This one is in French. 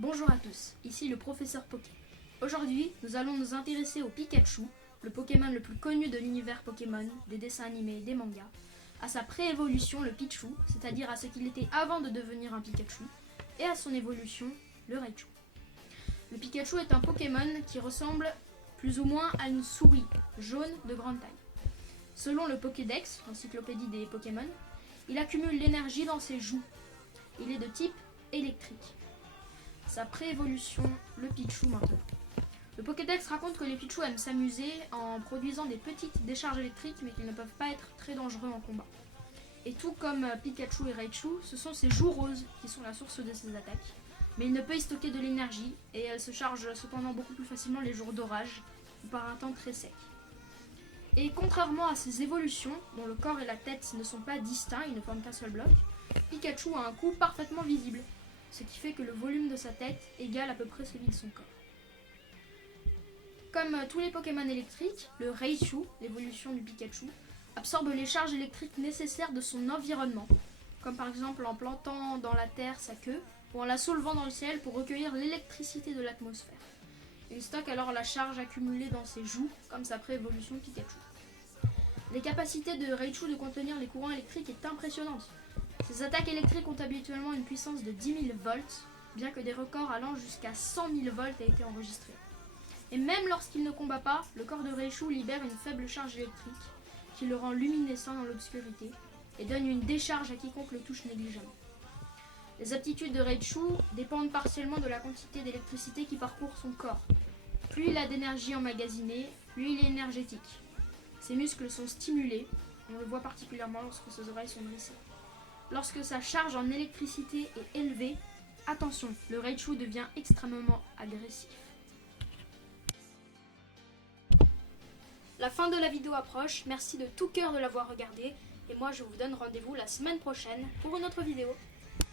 Bonjour à tous, ici le professeur Poké. Aujourd'hui, nous allons nous intéresser au Pikachu, le Pokémon le plus connu de l'univers Pokémon, des dessins animés et des mangas, à sa pré-évolution, le Pichu, c'est-à-dire à ce qu'il était avant de devenir un Pikachu, et à son évolution, le Raichu. Le Pikachu est un Pokémon qui ressemble plus ou moins à une souris jaune de grande taille. Selon le Pokédex, l'encyclopédie des Pokémon, il accumule l'énergie dans ses joues. Il est de type électrique. Sa pré-évolution, le Pichu maintenant. Le Pokédex raconte que les Pichu aiment s'amuser en produisant des petites décharges électriques mais qu'ils ne peuvent pas être très dangereux en combat. Et tout comme Pikachu et Raichu, ce sont ses joues roses qui sont la source de ses attaques. Mais il ne peut y stocker de l'énergie et elle se charge cependant beaucoup plus facilement les jours d'orage ou par un temps très sec. Et contrairement à ses évolutions, dont le corps et la tête ne sont pas distincts, ils ne forment qu'un seul bloc, Pikachu a un cou parfaitement visible, ce qui fait que le volume de sa tête égale à peu près celui de son corps. Comme tous les Pokémon électriques, le Raichu, l'évolution du Pikachu, absorbe les charges électriques nécessaires de son environnement, comme par exemple en plantant dans la terre sa queue ou en la soulevant dans le ciel pour recueillir l'électricité de l'atmosphère. Il stocke alors la charge accumulée dans ses joues, comme sa pré-évolution Pikachu. Les capacités de Raichu de contenir les courants électriques est impressionnante. Ses attaques électriques ont habituellement une puissance de 10 000 volts, bien que des records allant jusqu'à 100 000 volts aient été enregistrés. Et même lorsqu'il ne combat pas, le corps de Raichu libère une faible charge électrique qui le rend luminescent dans l'obscurité et donne une décharge à quiconque le touche négligemment. Les aptitudes de Raichu dépendent partiellement de la quantité d'électricité qui parcourt son corps. Plus il a d'énergie emmagasinée, plus il est énergétique. Ses muscles sont stimulés, on le voit particulièrement lorsque ses oreilles sont dressées. Lorsque sa charge en électricité est élevée, attention, le Raichu devient extrêmement agressif. La fin de la vidéo approche, merci de tout cœur de l'avoir regardée, et moi je vous donne rendez-vous la semaine prochaine pour une autre vidéo.